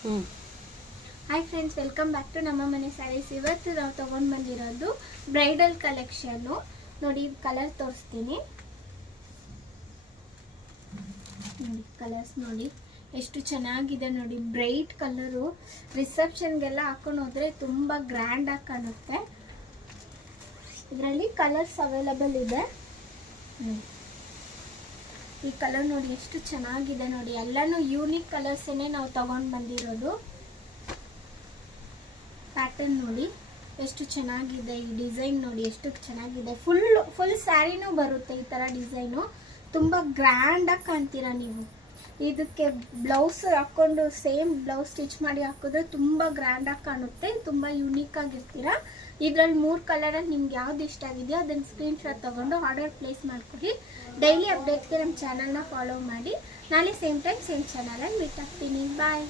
Hi friends, welcome back to ನಮ್ಮ ಮನೆ ಸ್ಯಾರೀಸ್. ಇವತ್ತು ನಾವು ತೊಗೊಂಡು ಬಂದಿರೋದು ಬ್ರೈಡಲ್ ಕಲೆಕ್ಷನ್ನು. ನೋಡಿ, ಕಲರ್ ತೋರಿಸ್ತೀನಿ. ನೋಡಿ, ಕಲರ್ಸ್ ನೋಡಿ ಎಷ್ಟು ಚೆನ್ನಾಗಿದೆ ನೋಡಿ. ಬ್ರೈಟ್ ಕಲರು, ರಿಸೆಪ್ಷನ್ಗೆಲ್ಲ ಹಾಕೊಂಡು ಹೋದರೆ ತುಂಬ ಗ್ರ್ಯಾಂಡಾಗಿ ಕಾಣುತ್ತೆ. ಇದರಲ್ಲಿ ಕಲರ್ಸ್ ಅವೈಲಬಲ್ ಇದೆ. ಈ ಕಲರ್ ನೋಡಿ ಎಷ್ಟು ಚೆನ್ನಾಗಿದೆ ನೋಡಿ. ಎಲ್ಲನೂ ಯೂನಿಕ್ ಕಲರ್ಸನ್ನೇ ನಾವು ತಗೊಂಡು ಬಂದಿರೋದು. ಪ್ಯಾಟರ್ನ್ ನೋಡಿ ಎಷ್ಟು ಚೆನ್ನಾಗಿದೆ. ಈ ಡಿಸೈನ್ ನೋಡಿ ಎಷ್ಟು ಚೆನ್ನಾಗಿದೆ. ಫುಲ್ ಸ್ಯಾರಿನೂ ಬರುತ್ತೆ ಈ ಥರ ಡಿಸೈನು. ತುಂಬ ಗ್ರ್ಯಾಂಡಾಗಿ ಕಾಣ್ತೀರಾ ನೀವು. ಇದಕ್ಕೆ ಬ್ಲೌಸ್ ಹಾಕ್ಕೊಂಡು ಸೇಮ್ ಬ್ಲೌಸ್ ಸ್ಟಿಚ್ ಮಾಡಿ ಹಾಕಿದ್ರೆ ತುಂಬ ಗ್ರ್ಯಾಂಡಾಗಿ ಕಾಣುತ್ತೆ. ತುಂಬ ಯೂನಿಕ್ ಆಗಿರ್ತೀರಾ. ಇದರಲ್ಲಿ 3 ಕಲರಲ್ಲಿ ನಿಮ್ಗೆ ಯಾವ್ದು ಇಷ್ಟ ಆಗಿದೆಯೋ ಅದನ್ನು ಸ್ಕ್ರೀನ್ಶಾಟ್ ತೊಗೊಂಡು ಆರ್ಡರ್ ಪ್ಲೇಸ್ ಮಾಡ್ಕೊಳ್ಳಿ. ಡೈಲಿ ಅಪ್ಡೇಟ್ಗೆ ನಮ್ಮ ಚಾನಲ್ನ ಫಾಲೋ ಮಾಡಿ. ನಾಳೆ ಸೇಮ್ ಟೈಮ್ ಸೇಮ್ ಚಾನಲಲ್ಲಿ ಮೀಟ್ ಆಗ್ತೀನಿ. ಬಾಯ್.